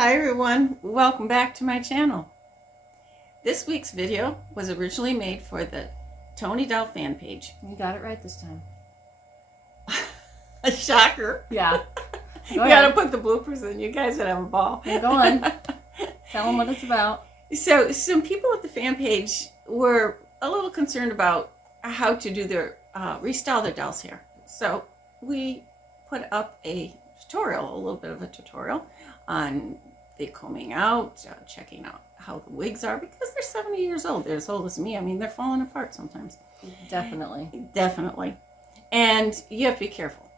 Hi everyone, welcome back to my channel. This week's video was originally made for the Toni Doll fan page. You got it right this time. A shocker. Yeah. You gotta put the bloopers in. You guys would have a ball. Yeah, go on. Tell them what it's about. So some people at the fan page were a little concerned about how to do their restyle their doll's hair. So we put up a tutorial, a little bit of a tutorial on the combing out, checking out how the wigs are, because they're 70 years old. They're as old as me. I mean, they're falling apart sometimes. Definitely. Definitely. And you have to be careful.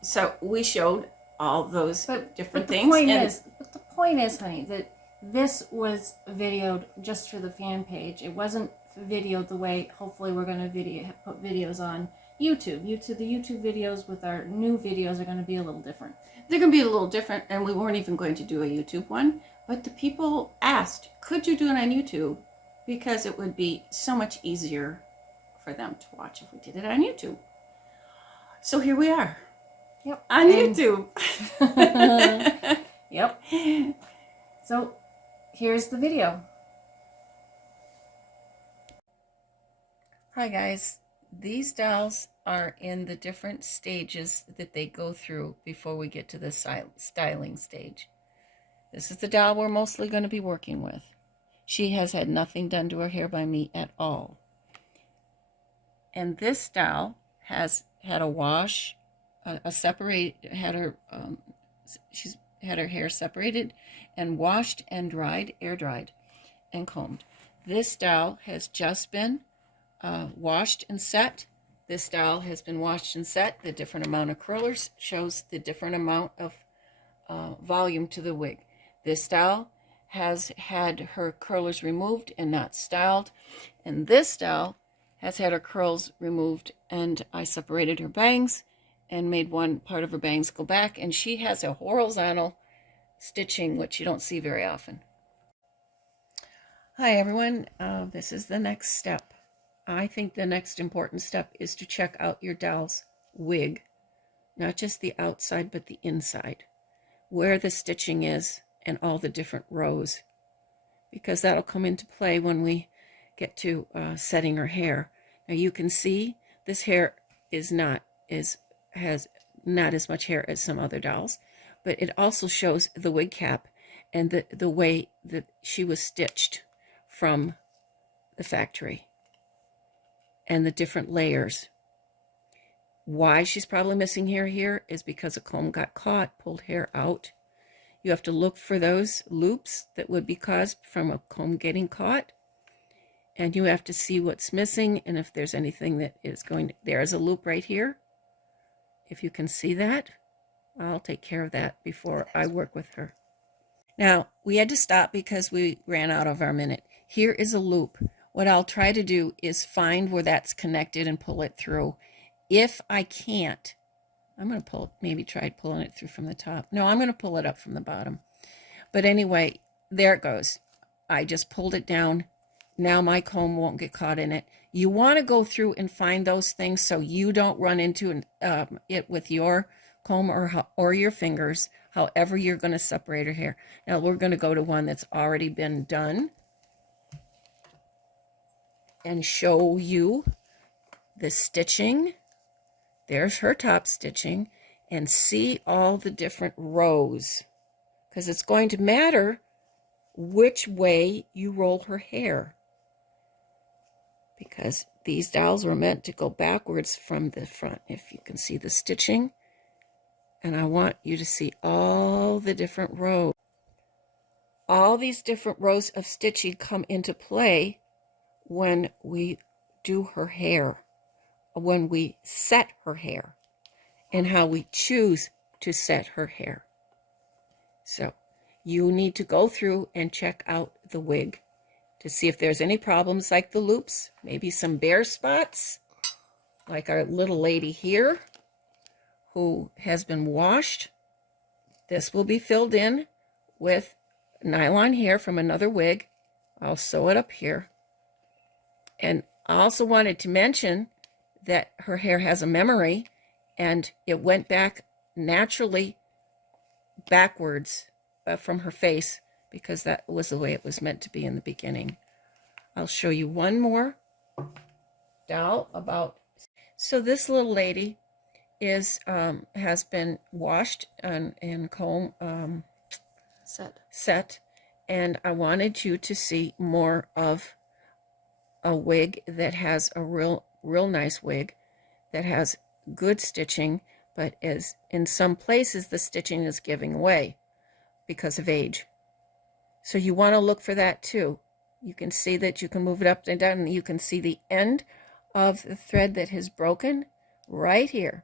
So we showed all those different things. But the point is, honey, that this was videoed just for the fan page. It wasn't videoed the way hopefully we're going to put videos on YouTube. The YouTube videos with our new videos are going to be a little different. They're going to be a little different, and we weren't even going to do a YouTube one. But the people asked, could you do it on YouTube? Because it would be so much easier for them to watch if we did it on YouTube. So here we are. Yep. On YouTube. Yep. So here's the video. Hi guys. These dolls are in the different stages that they go through before we get to the styling stage. This is the doll we're mostly going to be working with. She has had nothing done to her hair by me at all. And this doll has had a wash, she's had her hair separated and washed and dried, air dried and combed. This doll has just been washed and set. This doll has been washed and set. The different amount of curlers shows the different amount of volume to the wig. This doll has had her curlers removed and not styled. And this doll has had her curls removed, and I separated her bangs and made one part of her bangs go back, and she has a horizontal stitching, which you don't see very often. Hi everyone, this is the next step. I think the next important step is to check out your doll's wig, not just the outside but the inside, where the stitching is and all the different rows, because that'll come into play when we get to setting her hair. Now you can see this hair has not as much hair as some other dolls, but it also shows the wig cap and the way that she was stitched from the factory and the different layers. Why she's probably missing hair here is because a comb got caught, pulled hair out. You have to look for those loops that would be caused from a comb getting caught. And you have to see what's missing, and if there's anything that is going to... There's a loop right here. If you can see that, I'll take care of that before I work with her. Now, we had to stop because we ran out of our minute. Here is a loop. What I'll try to do is find where that's connected and pull it through. If I can't, I'm going to maybe try pulling it through from the top. No, I'm going to pull it up from the bottom. But anyway, there it goes. I just pulled it down. Now my comb won't get caught in it. You want to go through and find those things so you don't run into it with your comb or your fingers, however you're going to separate her hair. Now we're going to go to one that's already been done and show you the stitching. There's her top stitching, and see all the different rows, because it's going to matter which way you roll her hair, because these dolls were meant to go backwards from the front. If you can see the stitching, and I want you to see all the different rows. All these different rows of stitching come into play when we do her hair, when we set her hair, and how we choose to set her hair. So you need to go through and check out the wig to see if there's any problems like the loops, maybe some bare spots, like our little lady here who has been washed. This will be filled in with nylon hair from another wig. I'll sew it up here. And I also wanted to mention that her hair has a memory, and it went back naturally backwards from her face, because that was the way it was meant to be in the beginning. I'll show you one more doll about. So this little lady is has been washed and comb set, and I wanted you to see more of a wig that has a real nice wig that has good stitching, but is in some places the stitching is giving way because of age. So you want to look for that too. You can see that you can move it up and down, and you can see the end of the thread that has broken right here.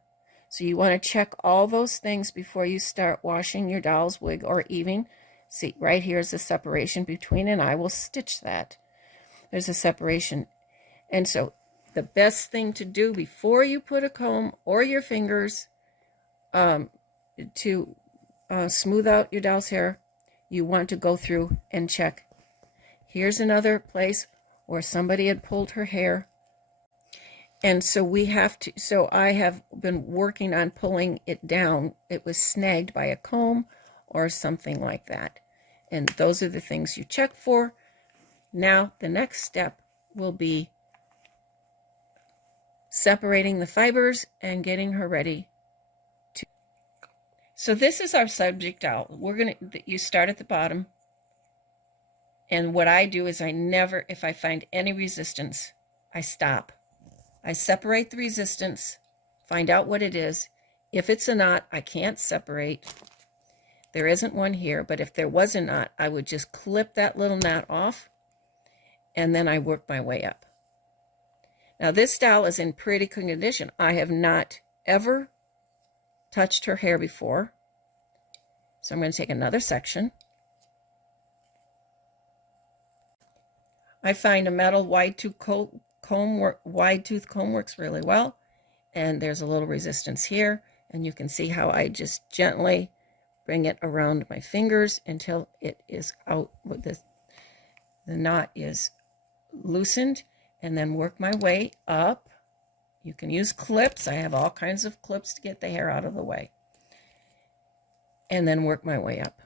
So you want to check all those things before you start washing your doll's wig or even. See, right here is the separation between, and I will stitch that. There's a separation. And so the best thing to do before you put a comb or your fingers to smooth out your doll's hair, you want to go through and check. Here's another place where somebody had pulled her hair. And so we have to, so I have been working on pulling it down. It was snagged by a comb or something like that. And those are the things you check for. Now, the next step will be separating the fibers and getting her ready to. So this is our subject doll. You start at the bottom. And what I do is I never, if I find any resistance, I stop. I separate the resistance, find out what it is. If it's a knot, I can't separate. There isn't one here, but if there was a knot, I would just clip that little knot off, and then I work my way up. Now this doll is in pretty good condition. I have not ever touched her hair before. So I'm going to take another section. I find a metal wide tooth comb works really well, and there's a little resistance here, and you can see how I just gently bring it around my fingers until it is out with the knot is loosened, and then work my way up. You can use clips. I have all kinds of clips to get the hair out of the way, and then work my way up.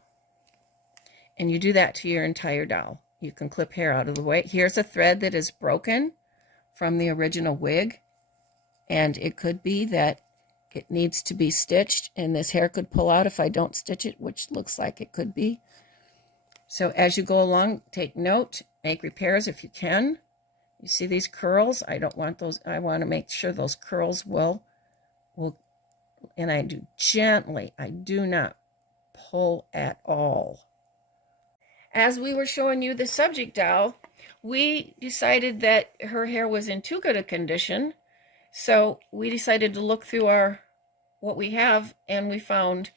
And you do that to your entire doll. You can clip hair out of the way. Here's a thread that is broken from the original wig, and it could be that it needs to be stitched, and this hair could pull out if I don't stitch it, which looks like it could be. So as you go along, take note, make repairs if you can. You see these curls? I don't want those. I want to make sure those curls will, and I do gently. I do not pull at all. As we were showing you the subject doll, we decided that her hair was in too good a condition. So we decided to look through what we have, and we found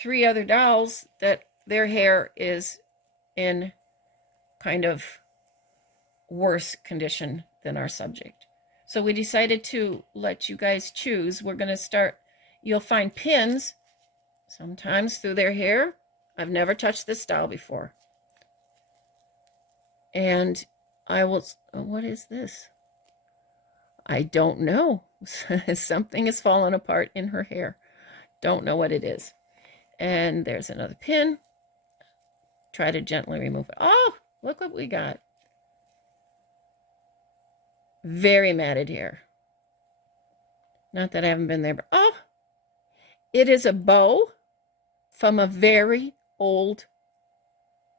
3 other dolls that their hair is in kind of worse condition than our subject. So we decided to let you guys choose. We're going to start, you'll find pins sometimes through their hair. I've never touched this doll before. And I will, what is this? I don't know. Something has fallen apart in her hair. Don't know what it is. And there's another pin. Try to gently remove it. Oh, look what we got. Very matted hair. Not that I haven't been there, but oh, it is a bow from a very old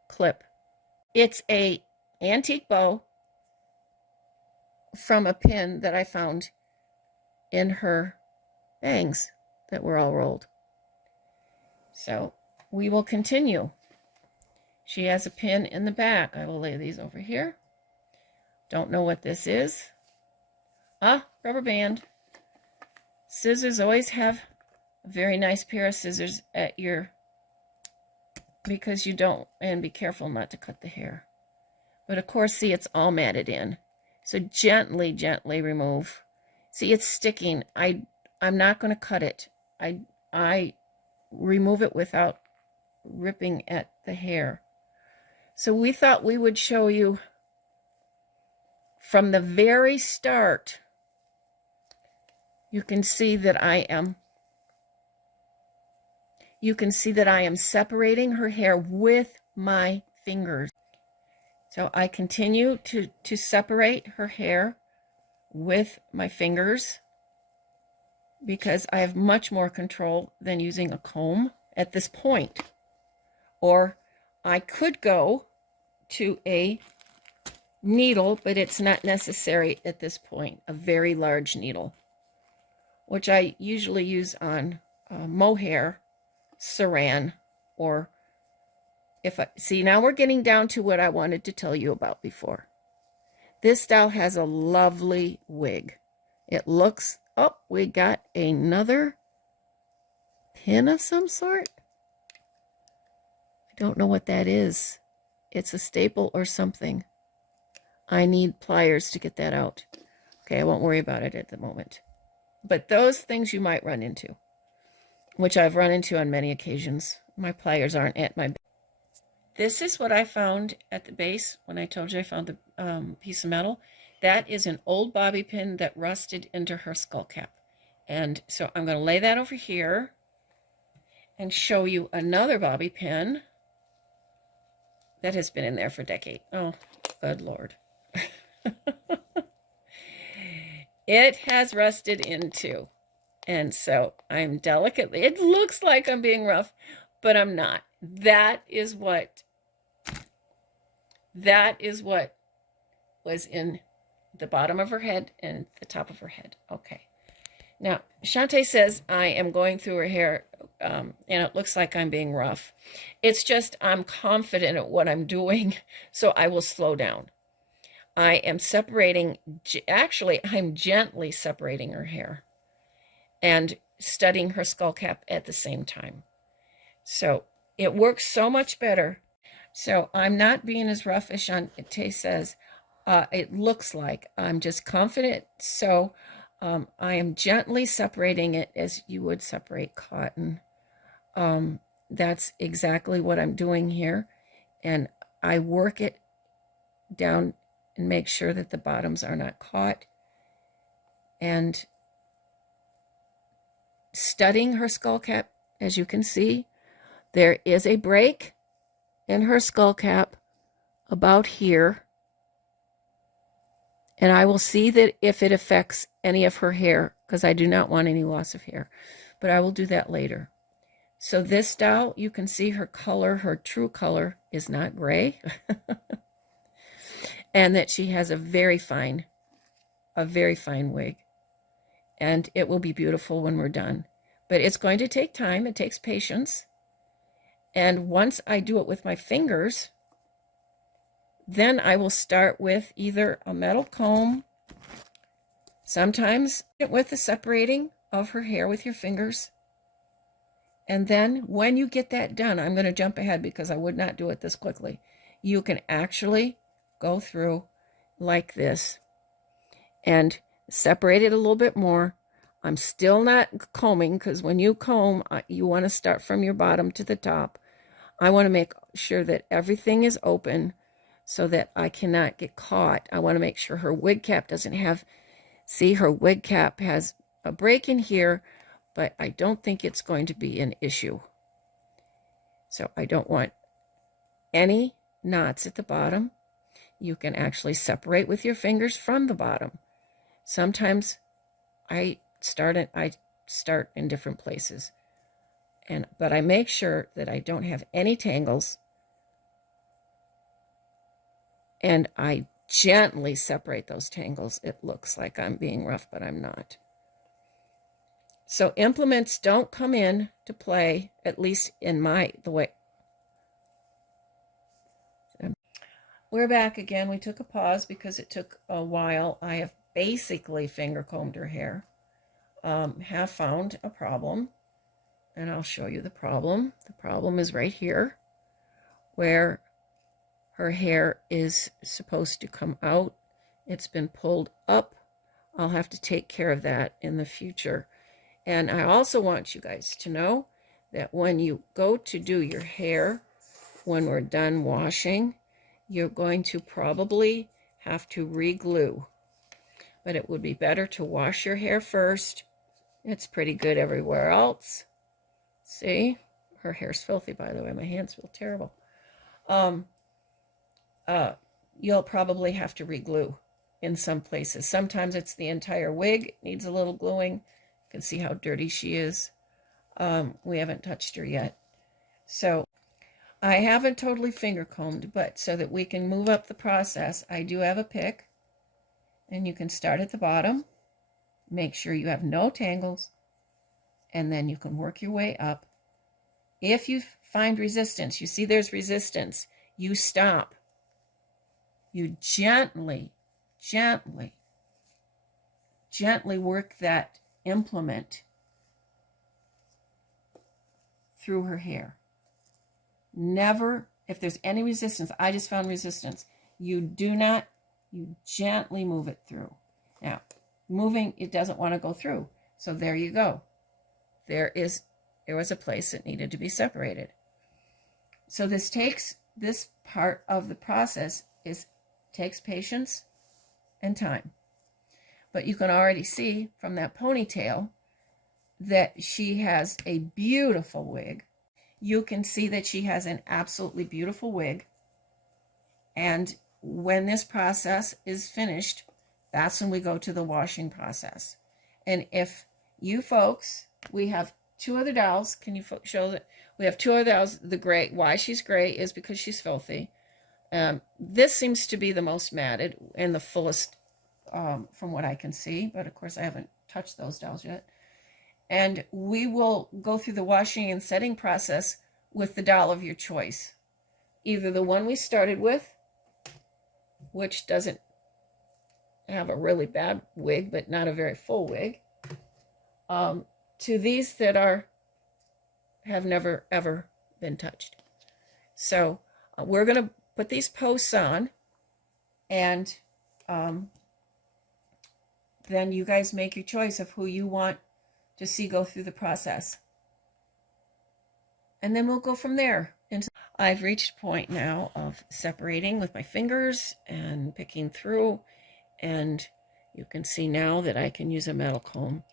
clip. It's a antique bow from a pin that I found in her bangs that were all rolled. So we will continue. She has a pin in the back. I will lay these over here. Don't know what this is. Ah, rubber band. Scissors, always have a very nice pair of scissors at your, because you don't, and be careful not to cut the hair. But of course, see, it's all matted in. So gently, gently remove. See, it's sticking. I'm not going to cut it. I remove it without ripping at the hair. So we thought we would show you from the very start. You can see that you can see that I am separating her hair with my fingers. So I continue to separate her hair with my fingers because I have much more control than using a comb at this point. Or I could go to a needle, but it's not necessary at this point, a very large needle, which I usually use on mohair, saran, or if I see, now we're getting down to what I wanted to tell you about before. This style has a lovely wig. It looks, oh, we got another pin of some sort. I don't know what that is. It's a staple or something. I need pliers to get that out. Okay, I won't worry about it at the moment. But those things you might run into, which I've run into on many occasions. My pliers aren't at my base. This is what I found at the base when I told you I found the piece of metal. That is an old bobby pin that rusted into her skull cap. And so I'm going to lay that over here and show you another bobby pin that has been in there for decades. Oh, good Lord. It has rusted into. And so I'm delicately, it looks like I'm being rough, but I'm not. That is what was in the bottom of her head and the top of her head. Okay. Now, Shantae says I am going through her hair and it looks like I'm being rough. It's just I'm confident at what I'm doing, so I will slow down. I am separating, actually, I'm gently separating her hair and studying her skull cap at the same time. So it works so much better. So I'm not being as rough as Shantae says. It looks like I'm just confident. So I am gently separating it as you would separate cotton. That's exactly what I'm doing here. And I work it down and make sure that the bottoms are not caught. And studying her skull cap, as you can see, there is a break in her skull cap about here. And I will see that if it affects any of her hair, because I do not want any loss of hair. But I will do that later. So this style, you can see her color, her true color is not gray. And that she has a very fine wig. And it will be beautiful when we're done. But it's going to take time. It takes patience. And once I do it with my fingers, then I will start with either a metal comb, sometimes with the separating of her hair with your fingers. And then when you get that done, I'm going to jump ahead because I would not do it this quickly. You can actually go through like this and separate it a little bit more. I'm still not combing because when you comb, you want to start from your bottom to the top. I want to make sure that everything is open so that I cannot get caught. I want to make sure her wig cap doesn't have, see, her wig cap has a break in here, but I don't think it's going to be an issue. So I don't want any knots at the bottom. You can actually separate with your fingers from the bottom. Sometimes I start in different places. But I make sure that I don't have any tangles. And I gently separate those tangles. It looks like I'm being rough, but I'm not. So implements don't come in to play, at least in the way. We're back again. We took a pause because it took a while. I have basically finger combed her hair. Have found a problem. And I'll show you the problem. The problem is right here, where her hair is supposed to come out. It's been pulled up. I'll have to take care of that in the future. And I also want you guys to know that when you go to do your hair, when we're done washing, you're going to probably have to re-glue. But it would be better to wash your hair first. It's pretty good everywhere else. See, her hair's filthy, by the way. My hands feel terrible. You'll probably have to re-glue in some places. Sometimes it's the entire wig needs a little gluing. You can see how dirty she is. We haven't touched her yet. So I haven't totally finger combed, but so that we can move up the process, I do have a pick. And you can start at the bottom. Make sure you have no tangles. And then you can work your way up. If you find resistance, you see there's resistance, you stop. You gently work that implement through her hair. Never, if there's any resistance, I just found resistance, you gently move it through. Now, moving, it doesn't want to go through. So there you go. There was a place that needed to be separated. So this part of the process takes patience and time. But you can already see from that ponytail that she has a beautiful wig. You can see that she has an absolutely beautiful wig. And when this process is finished, that's when we go to the washing process. And if you folks, we have two other dolls. Can you show that? We have two other dolls. The gray, why she's gray is because she's filthy. This seems to be the most matted and the fullest from what I can see. But of course, I haven't touched those dolls yet. And we will go through the washing and setting process with the doll of your choice. Either the one we started with, which doesn't have a really bad wig, but not a very full wig, to these that have never, ever been touched. So we're going to put these posts on, and then you guys make your choice of who you want to see go through the process. And then we'll go from there. I've reached a point now of separating with my fingers and picking through, and you can see now that I can use a metal comb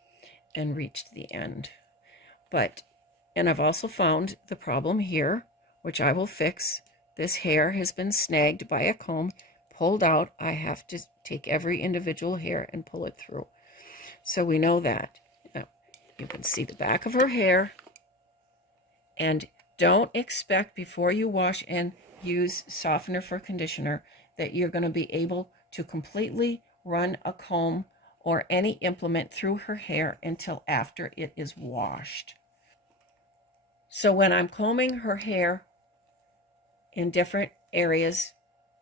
and reach to the end. And I've also found the problem here, which I will fix. This hair has been snagged by a comb, pulled out. I have to take every individual hair and pull it through. So we know that. Now, you can see the back of her hair. And don't expect before you wash and use softener for conditioner that you're going to be able to completely run a comb or any implement through her hair until after it is washed. So when I'm combing her hair in different areas,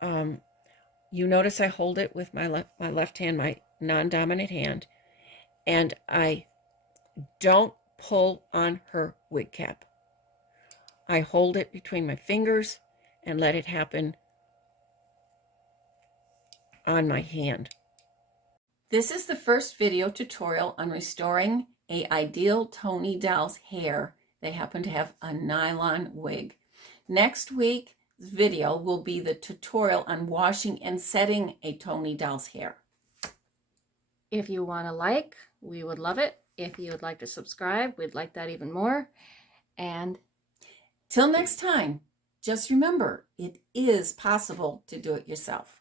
you notice I hold it with my left hand, my non-dominant hand, and I don't pull on her wig cap. I hold it between my fingers and let it happen on my hand. This is the first video tutorial on restoring a Ideal Toni doll's hair. They happen to have a nylon wig. Next week's video will be the tutorial on washing and setting a Toni doll's hair. If you want to like, we would love it. If you would like to subscribe, we'd like that even more. And till next time, just remember, it is possible to do it yourself.